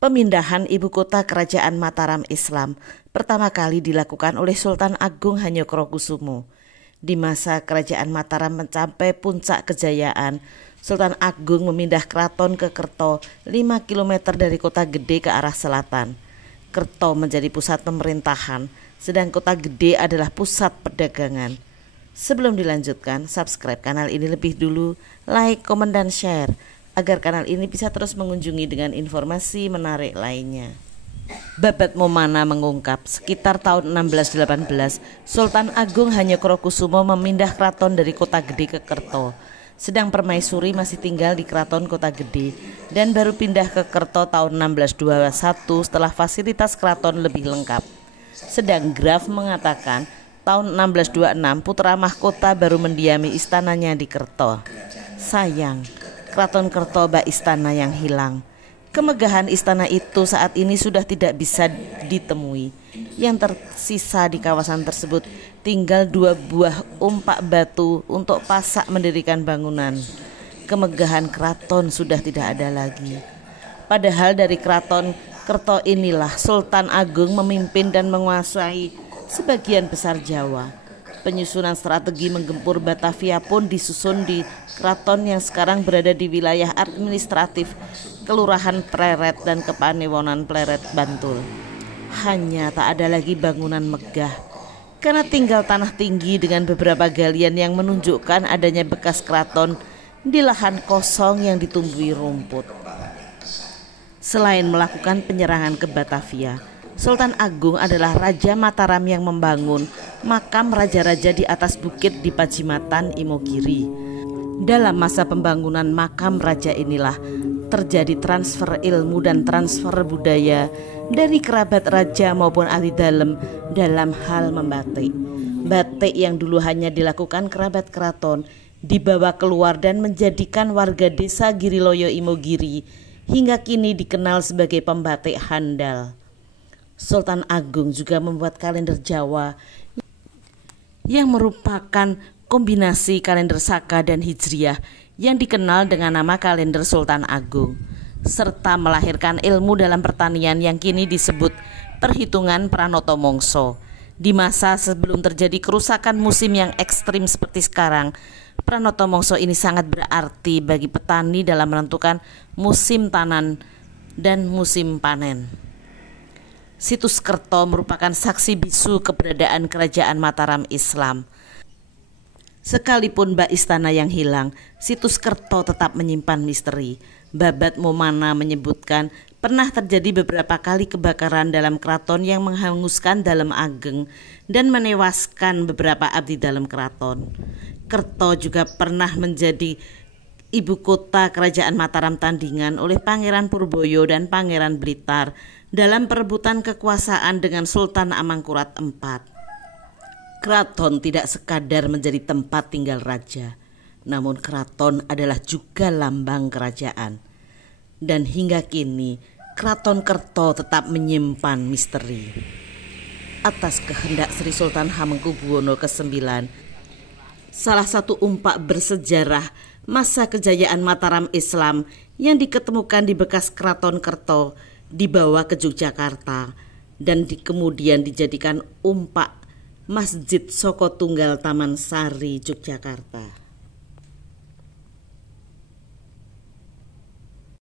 Pemindahan ibu kota kerajaan Mataram Islam pertama kali dilakukan oleh Sultan Agung Hanyokrokusumo. Di masa kerajaan Mataram mencapai puncak kejayaan, Sultan Agung memindah keraton ke Kerto 5 km dari kota gede ke arah selatan. Kerto menjadi pusat pemerintahan, sedang kota gede adalah pusat perdagangan. Sebelum dilanjutkan, subscribe kanal ini lebih dulu, like, komen, dan share agar kanal ini bisa terus mengunjungi dengan informasi menarik lainnya. Babad Momana mengungkap, sekitar tahun 1618, Sultan Agung Hanyokrokusumo memindah keraton dari kota gede ke Kerto. Sedang Permaisuri masih tinggal di keraton kota gede dan baru pindah ke Kerto tahun 1621 setelah fasilitas keraton lebih lengkap. Sedang Graf mengatakan tahun 1626 putra mahkota baru mendiami istananya di Kerto. Sayang, keraton Kerto bak istana yang hilang. Kemegahan istana itu saat ini sudah tidak bisa ditemui. Yang tersisa di kawasan tersebut tinggal 2 buah umpak batu untuk pasak mendirikan bangunan. Kemegahan keraton sudah tidak ada lagi. Padahal dari keraton Kerto inilah Sultan Agung memimpin dan menguasai sebagian besar Jawa. Penyusunan strategi menggempur Batavia pun disusun di keraton yang sekarang berada di wilayah administratif Kelurahan Pleret dan Kepanewonan Pleret, Bantul. Hanya tak ada lagi bangunan megah karena tinggal tanah tinggi dengan beberapa galian yang menunjukkan adanya bekas keraton di lahan kosong yang ditumbuhi rumput. Selain melakukan penyerangan ke Batavia, Sultan Agung adalah Raja Mataram yang membangun makam raja-raja di atas bukit di Pajimatan, Imogiri. Dalam masa pembangunan makam raja inilah terjadi transfer ilmu dan transfer budaya dari kerabat raja maupun ahli dalam hal membatik. Batik yang dulu hanya dilakukan kerabat keraton dibawa keluar dan menjadikan warga desa Giriloyo Imogiri hingga kini dikenal sebagai pembatik handal. Sultan Agung juga membuat kalender Jawa yang merupakan kombinasi kalender Saka dan Hijriah yang dikenal dengan nama kalender Sultan Agung, serta melahirkan ilmu dalam pertanian yang kini disebut perhitungan Pranoto Mongso. Di masa sebelum terjadi kerusakan musim yang ekstrim seperti sekarang, Pranoto Mongso ini sangat berarti bagi petani dalam menentukan musim tanam dan musim panen. Situs Kerto merupakan saksi bisu keberadaan kerajaan Mataram Islam. Sekalipun bak istana yang hilang, situs Kerto tetap menyimpan misteri. Babad Momana menyebutkan pernah terjadi beberapa kali kebakaran dalam keraton yang menghanguskan Dalem Ageng dan menewaskan beberapa abdi dalam keraton. Kerto juga pernah menjadi ibu kota kerajaan Mataram tandingan oleh Pangeran Purboyo dan Pangeran Blitar dalam perebutan kekuasaan dengan Sultan Amangkurat IV. Keraton tidak sekadar menjadi tempat tinggal raja, namun keraton adalah juga lambang kerajaan. Dan hingga kini, Keraton Kerto tetap menyimpan misteri. Atas kehendak Sri Sultan Hamengkubuwono ke-9, salah satu umpak bersejarah masa kejayaan Mataram Islam yang diketemukan di bekas Keraton Kerto dibawa ke Yogyakarta dan kemudian dijadikan umpak Masjid Soko Tunggal Taman Sari, Yogyakarta.